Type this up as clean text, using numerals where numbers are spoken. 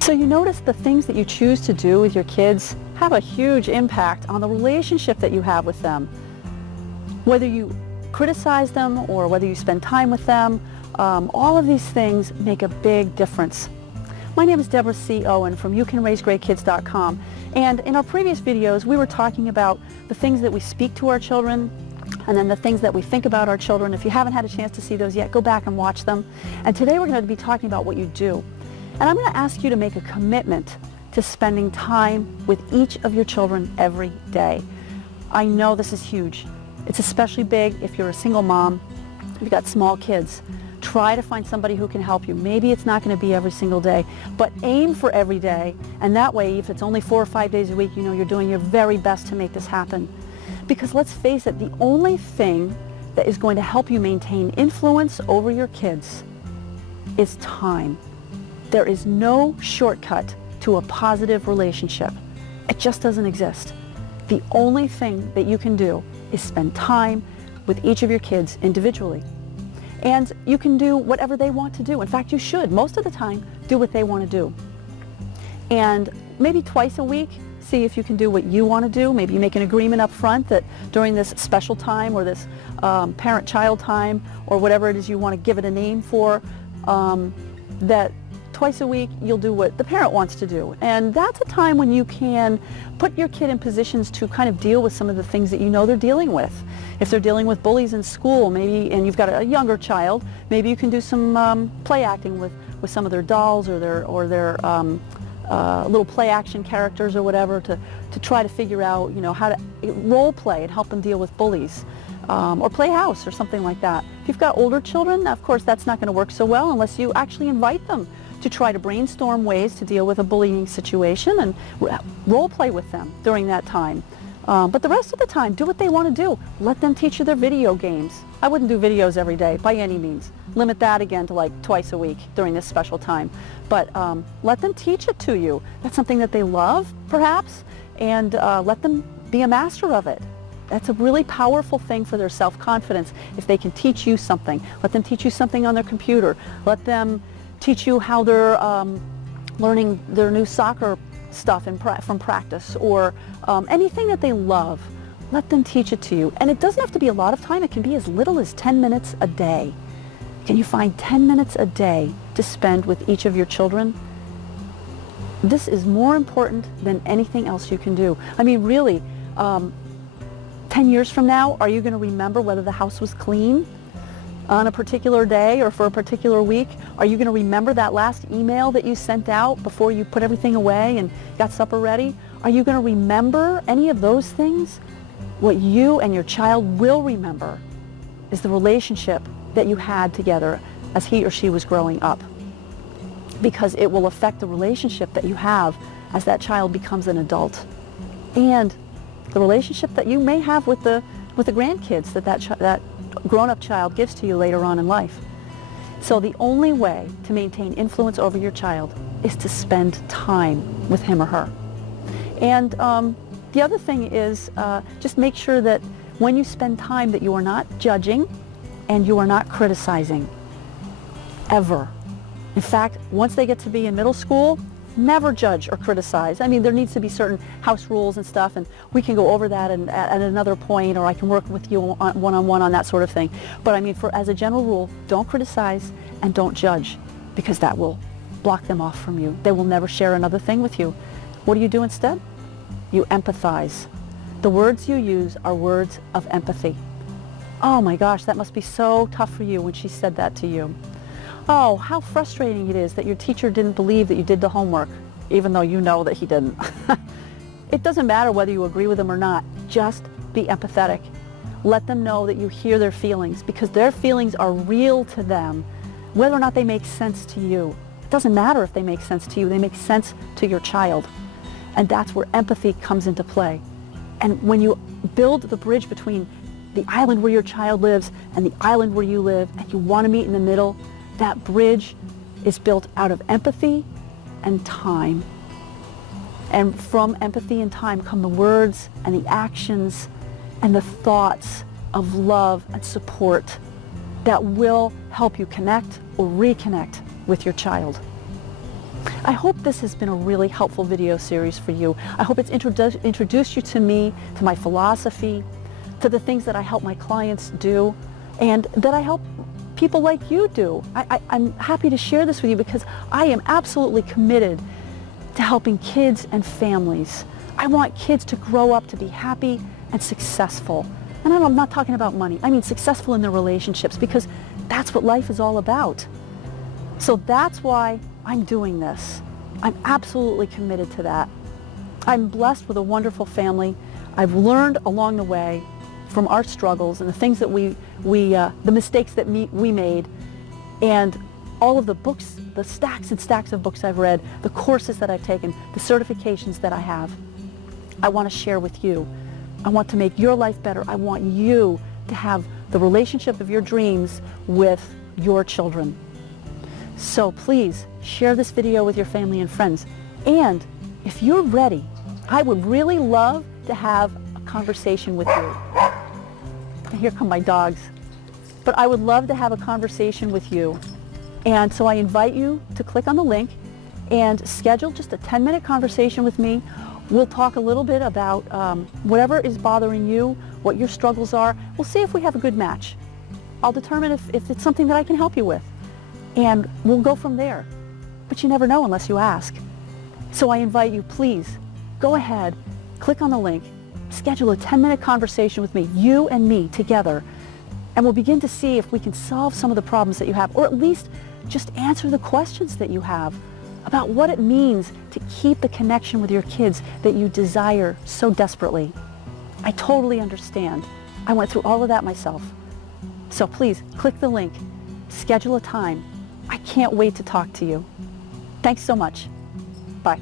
So you notice the things that you choose to do with your kids have a huge impact on the relationship that you have with them. Whether you criticize them or whether you spend time with them, all of these things make a big difference. My name is Deborah C. Owen from YouCanRaiseGreatKids.com, and in our previous videos we were talking about the things that we speak to our children and then the things that we think about our children. If you haven't had a chance to see those yet, go back and watch them. And today we're going to be talking about what you do. And I'm going to ask you to make a commitment to spending time with each of your children every day. I know this is huge. It's especially big if you're a single mom, if you've got small kids. Try to find somebody who can help you. Maybe it's not going to be every single day, but aim for every day. And that way, if it's only 4 or 5 days a week, you know you're doing your very best to make this happen. Because let's face it, the only thing that is going to help you maintain influence over your kids is time. There is no shortcut to a positive relationship. It just doesn't exist. The only thing that you can do is spend time with each of your kids individually. And you can do whatever they want to do. In fact, you should, most of the time, do what they want to do. And maybe twice a week, see if you can do what you want to do. Maybe you make an agreement up front that during this special time or this parent-child time or whatever it is you want to give it a name for, that twice a week you'll do what the parent wants to do. And that's a time when you can put your kid in positions to kind of deal with some of the things that you know they're dealing with. If they're dealing with bullies in school, maybe, and you've got a younger child, maybe you can do some play acting with some of their dolls or their little play action characters or whatever to try to figure out, you know, how to role play and help them deal with bullies. Or play house or something like that. If you've got older children, of course that's not going to work so well unless you actually invite them to try to brainstorm ways to deal with a bullying situation and role play with them during that time. But the rest of the time, do what they want to do. Let them teach you their video games. I wouldn't do videos every day by any means. Limit that again to like twice a week during this special time. But let them teach it to you. That's something that they love, perhaps, and let them be a master of it. That's a really powerful thing for their self-confidence if they can teach you something. Let them teach you something on their computer. Let them teach you how they're learning their new soccer stuff from practice or anything that they love. Let them teach it to you. And it doesn't have to be a lot of time. It can be as little as 10 minutes a day. Can you find 10 minutes a day to spend with each of your children? This is more important than anything else you can do. I mean, really, 10 years from now, are you going to remember whether the house was clean on a particular day or for a particular week? Are you going to remember that last email that you sent out before you put everything away and got supper ready? Are you going to remember any of those things? What you and your child will remember is the relationship that you had together as he or she was growing up, because it will affect the relationship that you have as that child becomes an adult, and the relationship that you may have with the grandkids that grown-up child gives to you later on in life. So the only way to maintain influence over your child is to spend time with him or her. And the other thing is just make sure that when you spend time that you are not judging and you are not criticizing, ever. In fact, once they get to be in middle school, never judge or criticize. I mean, there needs to be certain house rules and stuff, and we can go over that at another point, or I can work with you one-on-one on that sort of thing. But I mean, as a general rule, don't criticize and don't judge, because that will block them off from you. They will never share another thing with you. What do you do instead? You empathize. The words you use are words of empathy. Oh my gosh, that must be so tough for you when she said that to you. Oh, how frustrating it is that your teacher didn't believe that you did the homework, even though you know that he didn't. It doesn't matter whether you agree with them or not. Just be empathetic. Let them know that you hear their feelings, because their feelings are real to them, whether or not they make sense to you. It doesn't matter if they make sense to you. They make sense to your child. And that's where empathy comes into play. And when you build the bridge between the island where your child lives and the island where you live, and you want to meet in the middle, that bridge is built out of empathy and time. And from empathy and time come the words and the actions and the thoughts of love and support that will help you connect or reconnect with your child. I hope this has been a really helpful video series for you. I hope it's introduced you to me, to my philosophy, to the things that I help my clients do, and that I help people like you do. I'm happy to share this with you because I am absolutely committed to helping kids and families. I want kids to grow up to be happy and successful. And I'm not talking about money. I mean successful in their relationships, because that's what life is all about. So that's why I'm doing this. I'm absolutely committed to that. I'm blessed with a wonderful family. I've learned along the way from our struggles and the things that the mistakes that we made, and all of the books, the stacks and stacks of books I've read, the courses that I've taken, the certifications that I have. I want to share with you. I want to make your life better. I want you to have the relationship of your dreams with your children. So please share this video with your family and friends. And if you're ready, I would really love to have a conversation with you. And here come my dogs. But I would love to have a conversation with you. And so I invite you to click on the link and schedule just a 10-minute conversation with me. We'll talk a little bit about whatever is bothering you, what your struggles are. We'll see if we have a good match. I'll determine if it's something that I can help you with. And we'll go from there. But you never know unless you ask. So I invite you, please, go ahead, click on the link, schedule a 10-minute conversation with me, you and me together, and we'll begin to see if we can solve some of the problems that you have, or at least just answer the questions that you have about what it means to keep the connection with your kids that you desire so desperately. I totally understand. I went through all of that myself. So please, click the link, schedule a time. I can't wait to talk to you. Thanks so much. Bye.